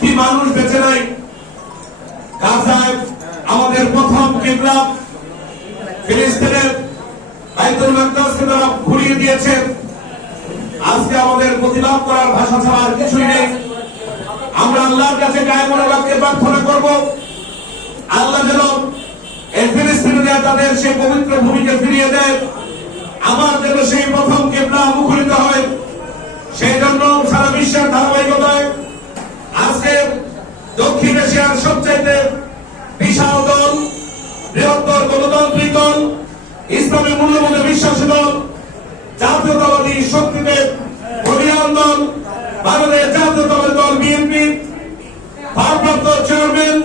একটি মানুষ বেঁচে নাই। গাজায় আমাদের প্রথম কিবলা ফিলিস্তিনের বাইতুল মাকদাসকে তারা ঘুরিয়ে দিয়েছে। আজকে আমাদের প্রতিবাদ করার ভাষা ছাড়া আর কিছুই নেই। আমরা আল্লাহর কাছে কায়মনোবাক্যে প্রার্থনা করব, আল্লাহ যেন এই ফিলিস্তিনিরা তাদের সেই পবিত্র ভূমিকে ফিরিয়ে দেয়, আবার যেন সেই প্রথম কিবলা মুখরিত হয়। সেই জন্য সারা বিশ্বের ধারাবাহিকতায় আজকে দক্ষিণ এশিয়ার সবচাইতে বিশাল দল, বৃহত্তর গণতান্ত্রিক দল, ইসলামী মূল্যবোধে বিশ্বাসী দল, জাতীয়তাবাদী শক্তিতে বলিয়ান দল, বাংলাদেশ জাতীয়তাবাদী দল বিএনপি ভারপ্রাপ্ত চেয়ারম্যান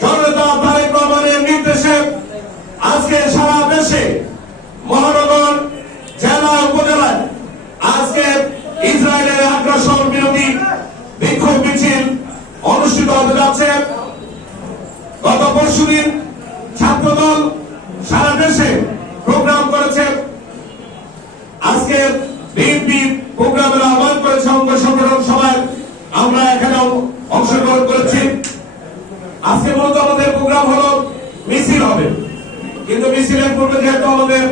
জননেতা তারেক রহমানের নির্দেশে আজকে সারা দেশে মহানগর, জেলা, উপজেলায় আজকে ইসরায়েলের আগ্রাসন বিরোধী বিক্ষোভ মিছিল অনুষ্ঠিত হতে যাচ্ছে। গত পরশুদিন ছাত্রদল সারা দেশে প্রোগ্রাম করেছে। আজকে বিএনপি প্রোগ্রামের আহ্বান করেছে অঙ্গ সংগঠন সভায়, আমরা এখানে অংশগ্রহণ করেছি। আজকে মূলত আমাদের প্রোগ্রাম হলো মিছিল হবে, কিন্তু মিছিলের পূর্বে যেহেতু আমাদের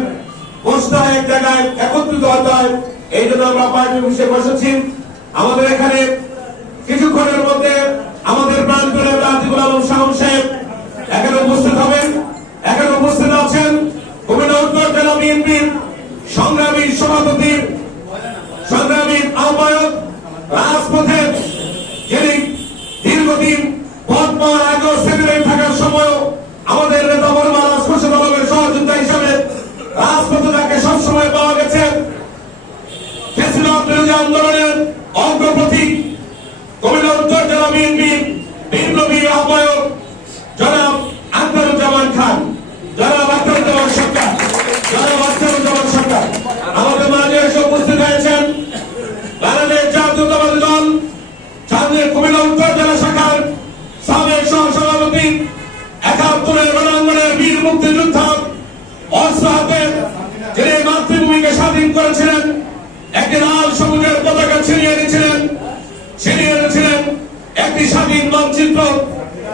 বসতে হয় এক জায়গায়, একত্রিত হতে হয়, এই জন্য আমরা পার্টি অফিসে বসেছি। আমাদের এখানে কিছুক্ষণের মধ্যে আমাদের প্রাণপ্রিয় নেতা আতিকুল আলম শাওন সাহেব এখানে উপস্থিত হবেন। এখানে উপস্থিত আছেন কুমিল্লা উত্তর জেলা বিএনপির সংগ্রামী সভাপতি, সংগ্রামী আহ্বায়ক, রাজপথের যিনি দীর্ঘদিন পথ পাওয়ার আগেও সেক্রেটারি থাকার সময়ও আমাদের নেতা মৌলানা খুরশেদ আলমের সহযোগিতা হিসাবে রাজপথে তাকে সবসময় পাওয়া গেছে। ফ্যাসিবাদ বিরোধী আন্দোলনের অগ্রপথিক কুমিল্লা উত্তর জেলা বিএনপির বিপ্লবী আহ্বায়ক জনাব আখতারুজ্জামান খান, জনাব আখতারুজ্জামান সরকার, জনাব আখতারুজ্জামান সরকার আমাদের মাঝে এসে উপস্থিত হয়েছেন। বাংলাদেশ জাতীয়তাবাদী দল চাঁদের কুমিল্লা উত্তর জেলা শাখার সাবেক সহসভাপতি, ৭১-এর রণাঙ্গনের বীর মুক্তিযোদ্ধা, অস্ত্র হাতে যিনি মাতৃভূমিকে স্বাধীন করেছিলেন, একটি লাল সবুজের পতাকা ছিনিয়ে এনেছিলেন একটি স্বাধীন মানচিত্র,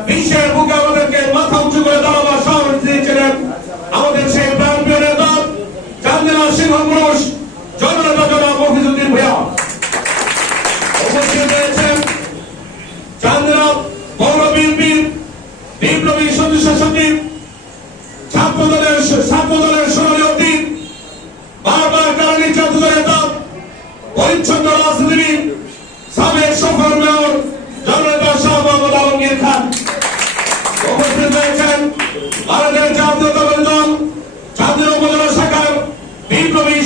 বিশ্বের বুকে আমাদেরকে মাথা উঁচু করে দাঁড়াবার সাহস দিয়েছিলেন আমাদের সেই প্রাণপ্রিয় নেতা চান্দিনা সিংহ পুরুষ জননেতা জনাব মফিজউদ্দিন ভূঁইয়া। উপস্থিত রয়েছেন চান্দিনা পৌর বিএনপির বিপ্লবী সদস্য সচিব, ছাত্রদলের সোনালী অতীত, বারবার কারণ নির্যাতিত নেতা, পরিচ্ছন্ন রাজনীতিবিদ, সাবেক সফল মেয়র জননেতা শাহ মোহাম্মদ আলমগীর খান। উপস্থিত রয়েছেন বাংলাদেশ জাতীয়তাবাদী দল চাঁদপুর উপজেলা শাখার বিপ্লবী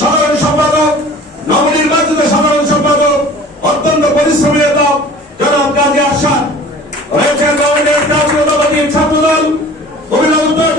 সাধারণ সম্পাদক, নবনির্বাচিত সাধারণ সম্পাদক, অত্যন্ত পরিশ্রমী নেতা জনাব কাজী আরশাদ। রয়েছেন বাংলাদেশ জাতীয়তাবাদী ছাত্রদল কুমিল্লা উত্তর